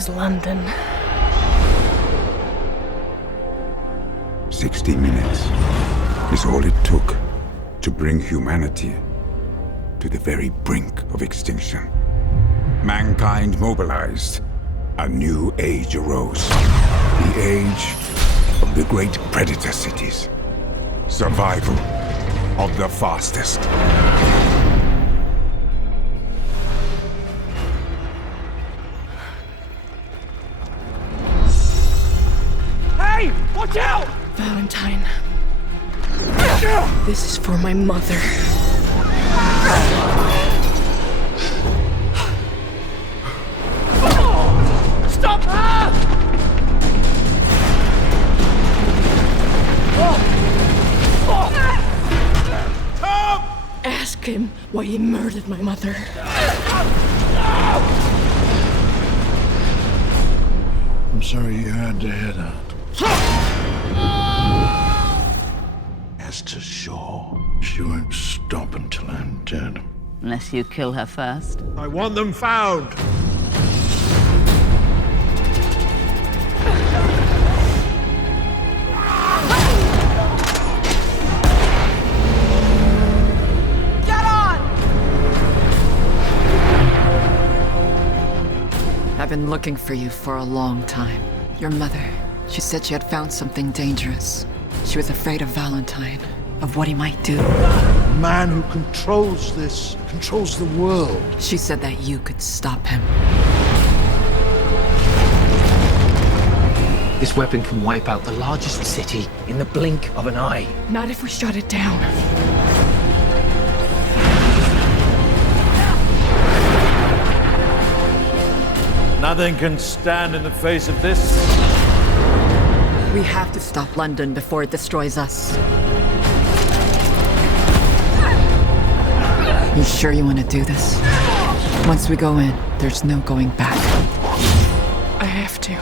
is London. 60 minutes is all it took to bring humanity to the very brink of extinction. Mankind mobilized. A new age arose. The age of the great predator cities. Survival of the fastest. Hey! Watch out! Valentine. This is for my mother. Stop her! Tom! Ask him why he murdered my mother. I'm sorry you had to hear that. Hester Shaw. She won't stop until I'm dead. Unless you kill her first. I want them found! Get on! I've been looking for you for a long time. Your mother, she said she had found something dangerous. She was afraid of Valentine, of what he might do. The man who controls this, controls the world. She said that you could stop him. This weapon can wipe out the largest city in the blink of an eye. Not if we shut it down. Nothing can stand in the face of this. We have to stop London before it destroys us. You sure you want to do this? Once we go in, there's no going back. I have to.